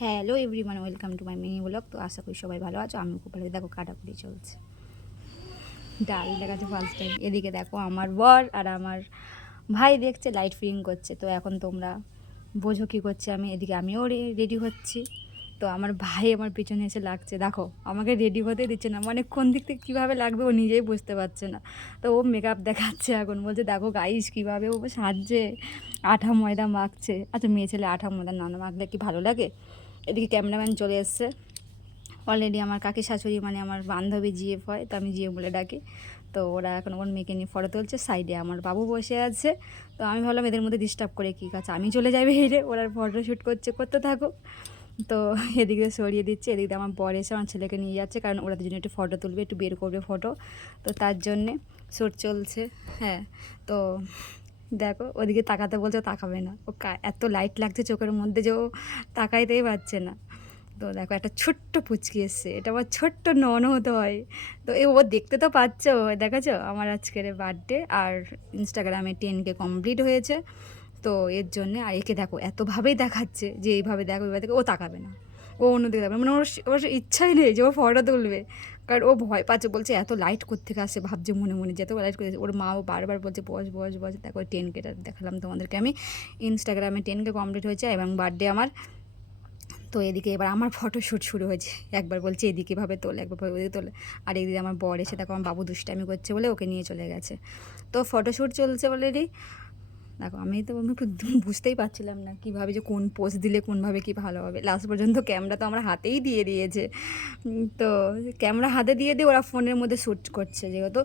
Hello everyone, welcome to my mini blog. তো আশা করি সবাই ভালো আছো, আমি খুব ভালো। দেখো কাটাকুটি চলছে, ডাল দেখাচ্ছে ফার্স্ট টাইম। এদিকে দেখো আমার বর আর আমার ভাই দেখছে লাইট ফিটিং করছে। তো এখন তোমরা বোঝো কী করছে আমি। এদিকে আমিও রেডি হচ্ছি। তো আমার ভাই আমার পিছনে এসে লাগছে, দেখো আমাকে রেডি হতে দিচ্ছে না, মানে কোন দিক থেকে কীভাবে লাগবে ও নিজেই বুঝতে পারছে না। তো ও মেকআপ দেখাচ্ছে এখন, বলছে দেখো গাইস কীভাবে ও সাজছে, আঠা ময়দা মাখছে। আচ্ছা মেয়ে ছেলে আঠা ময়দা না মাখলে কি ভালো লাগে? এদিকে ক্যামেরাম্যান চলে এসছে অলরেডি। আমার কাকি শাশুড়ি মানে আমার বান্ধবী জিএফ হয়, তো আমি জিএফ বলে ডাকি। তো ওরা এখন ওর মেয়েকে নিয়ে ফটো তুলছে। সাইডে আমার বাবু বসে আছে। তো আমি ভাবলাম এদের মধ্যে ডিস্টার্ব করে কী কাছে, আমি চলে যাই হেরে, ওরা ফটো শ্যুট করতে থাকুক। তো এদিকে সরিয়ে দিচ্ছে। এদিকে আমার বর এসে আমার ছেলেকে নিয়ে যাচ্ছে, কারণ ওরা দুজনে একটু ফটো তুলবে, একটু বের করবে ফটো। তো তার জন্যে শ্যুট চলছে। হ্যাঁ, তো দেখো ওদিকে তাকাতে বলছে, তাকাবে না। ও এত লাইট লাগছে চোখের মধ্যে যে ও তাকাইতেই পারছে না। তো দেখো একটা ছোট্ট পুচকি এসছে, এটা আমার ছোট্ট ননদ হয়। তো ও দেখতে তো পাচ্ছ, দেখাছো আমার আজকের বার্থডে, আর ইনস্টাগ্রামে 10K কমপ্লিট হয়েছে। তো এর জন্যে, আর একে দেখো এতভাবেই দেখাচ্ছে যে এইভাবে দেখো, এইভাবে দেখো, ও তাকাবে না, ও অন্যদিকে তাকাবে, মানে ওর ইচ্ছাই নেই যে ও ফটো তুলবে, কারণ ও ভয় পাচ্ছে। বলছে এত লাইট কোত্থেকে আসে, ভাবছে মনে মনে যেত লাইট করে। ওর মাও বারবার বলছে বস বস বস। দেখো 10Kটা দেখালাম তোমাদেরকে আমি। ইনস্টাগ্রামে 10K কমপ্লিট হয়েছে এবং বার্থডে আমার। তো এদিকে এবার আমার ফটোশ্যুট শুরু হয়েছে। একবার বলছে এদিকে ভাবে তোলে, একবার ওদিকে তোলে। আর এদিকে আমার বর এসে দেখো আমার বাবু দুষ্টামি করছে বলে ওকে নিয়ে চলে গেছে। তো ফটোশ্যুট চলছে অলরেডি। দেখো আমি তো বুঝতেই পারছিলাম না কীভাবে যে কোন পোজ দিলে কোনভাবে কী ভালো হবে। লাস্ট পর্যন্ত ক্যামেরা তো আমার হাতেই দিয়ে দিয়েছে। তো ক্যামেরা হাতে দিয়ে দিয়ে ওরা ফোনের মধ্যে শ্যুট করছে যেহেতু।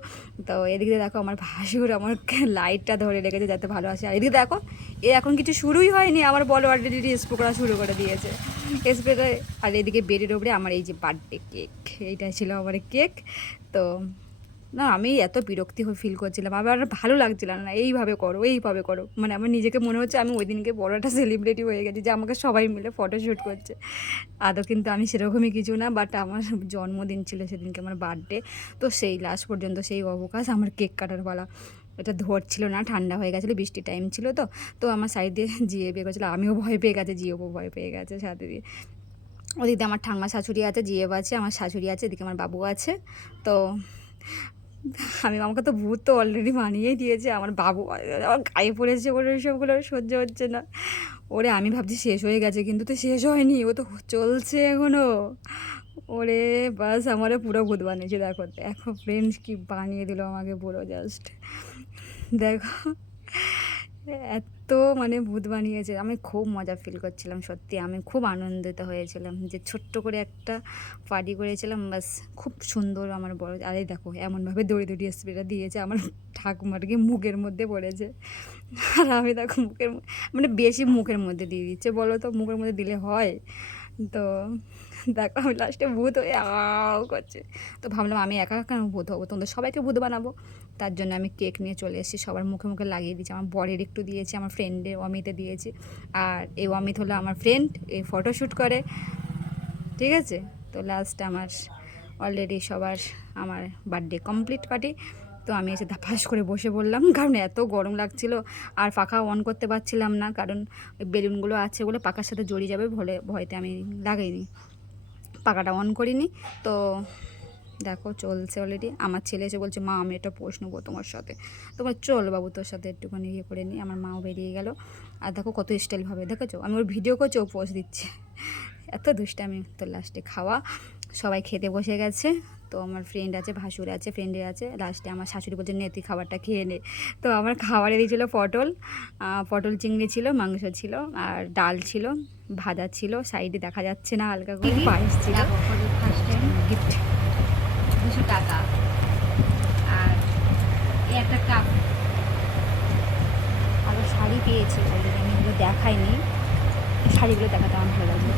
তো এদিকে দেখো আমার ভাসুর আমার লাইটটা ধরে রেখেছে যাতে ভালো আসে। আর এদিকে দেখো এখন কিছু শুরুই হয়নি, আমার বলো অলরেডি স্প্রে করা শুরু করে দিয়েছে স্প্রেটা। আর এদিকে বেডের ওপরে আমার এই যে বার্থডে কেক, এইটাই ছিল আমার কেক। তো না আমি এত বিরক্তি ফিল করছিলাম, আবার ভালো লাগছিল না। এইভাবে করো এইভাবে করো, মানে আমার নিজেকে মনে হচ্ছে আমি ওই দিনকে বড় একটা সেলিব্রিটি হয়ে গেছি, যে আমাকে সবাই মিলে ফটোশ্যুট করছে। আদৌ কিন্তু আমি সেরকমই কিছু না, বাট আমার জন্মদিন ছিল সেদিনকে, আমার বার্থডে। তো সেই লাস্ট পর্যন্ত সেই অবকাশ আমার কেক কাটার পালা। এটা ধরছিল না, ঠান্ডা হয়ে গেছিলো, বৃষ্টির টাইম ছিল। তো তো আমার সাইড দিয়ে জিয়ে পেয়ে গেছিলো, আমিও ভয় পেয়ে গেছে, জিওও ভয় পেয়ে গেছে সাথে দিয়ে। ওদিকে আমার ঠাম্মা শাশুড়ি আছে, জিএফ আছে, আমার শাশুড়ি আছে, এদিকে আমার বাবু আছে। তো আমাকে তো ভূত তো অলরেডি বানিয়েই দিয়েছে। আমার বাবু আমার গায়ে পড়েছে, ওর সবগুলো সহ্য হচ্ছে না। ওরে আমি ভাবছি শেষ হয়ে গেছে, কিন্তু তো শেষ হয়নি, ও তো চলছে এখনও। ওরে বাস আমারে পুরো ভূত বানিয়েছে। দেখো দেখো ফ্রেন্ডস কি বানিয়ে দিল আমাকে পুরো, জাস্ট দেখো এত মানে ভূত বানিয়েছে। আমি খুব মজা ফিল করছিলাম, সত্যি আমি খুব আনন্দিত হয়েছিলাম যে ছোট্ট করে একটা পার্টি করেছিলাম, বাস খুব সুন্দর আমার বড়। আরে দেখো এমনভাবে দড়ি দড়ি স্প্রেটা দিয়েছে, আমার ঠাকুমার গিয়ে মুখের মধ্যে পড়েছে। আর আমি দেখো মানে বেশি মুখের মধ্যে দিয়ে দিচ্ছে, বলো তো মুখের মধ্যে দিলে হয়? তো দেখো আমি লাস্টে ভূত হয়ে আও করছে। তো ভাবলাম আমি একা কেন ভূত হবো, তোমাদের সবাইকে ভূত বানাবো। তার জন্য আমি কেক নিয়ে চলে এসেছি, সবার মুখে মুখে লাগিয়ে দিয়েছি। আমার বরের একটু দিয়েছি, আমার ফ্রেন্ডের অমিতে দিয়েছি। আর এই অমিত হলো আমার ফ্রেন্ড, এই ফটোশ্যুট করে, ঠিক আছে। তো লাস্ট আমার অলরেডি সবার আমার বার্থডে কমপ্লিট পার্টি। তো আমি এসে ফাঁস করে বসে পড়লাম, কারণ এত গরম লাগছিল। আর পাখা অন করতে পারছিলাম না, কারণ বেলুনগুলো আছে বলে পাখার সাথে জড়িয়ে যাবে বলে ভয়তে আমি লাগাইনি, পাখাটা অন করিনি। তো দেখো চলছে অলরেডি। আমার ছেলে এসে বলছে মা আমি একটা প্রশ্ন নেবো তোমার সাথে। তোমার চল বাবু তোর সাথে একটুখানি ইয়ে করে নিই। আমার মাও বেরিয়ে গেল। আর দেখো কত স্টাইলভাবে দেখেছো, আমি ওর ভিডিও করছি, ও পোস্ট দিচ্ছে, এত দুষ্টামি। তো লাস্টে খাওয়া, সবাই খেতে বসে গেছে। তো আমার ফ্রেন্ড আছে, ভাসুর আছে, ফ্রেন্ডের আছে। লাস্টে আমার শাশুড়ি বলছে নে তুই খাবারটা খেয়ে নে। তো আমার খাবারে দিয়েছিলো পটল চিংড়ি ছিল, মাংস ছিল, আর ডাল ছিল, ভাজা ছিল, সাইডে দেখা যাচ্ছে না হালকা করে পায়েস ছিল, গিফট 200 টাকা। আর এই একটা কাপ, আরও শাড়ি পেয়েছি, অলরেডি আমি এগুলো দেখাইনি, শাড়িগুলো দেখাতে আমার ভালো লাগবে।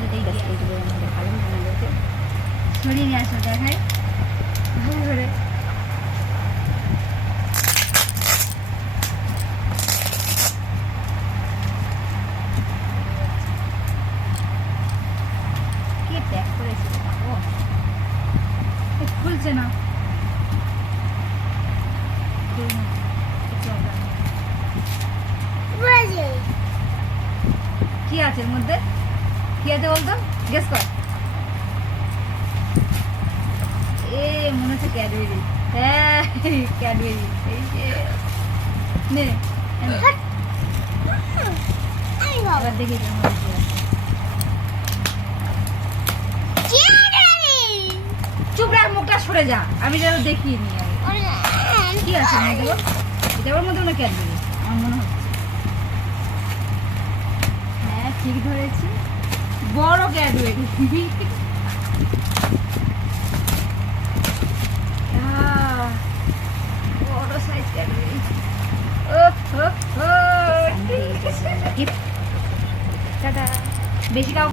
এইগুলো আমি দেখালাম আপনাদেরকে, সরিয়ে নিয়ে আসো দেখাই ভালো করে। কে প্যাক করেছিল ও খুলছে না, কি আছে এর মধ্যে? কি আছে বলতো, গেস কর। এ মনে হচ্ছে ক্যাডবেরি। হ্যাঁ ক্যাডবেরি। এই যে নে এবার দেখি কেমন আছে। চুপ রাখ, মুখটা সরে যা, আমি যেন দেখিনি। কি আছে মধ্যে বল? এটা ওর মধ্যে মনে ক্যাডবেরি আমার মনে হচ্ছে। হ্যাঁ ঠিক ধরেছি, বড় ক্যাডবেরি। বড় সাইজ ক্যাডবেরি। টাটা। বেশি কাউ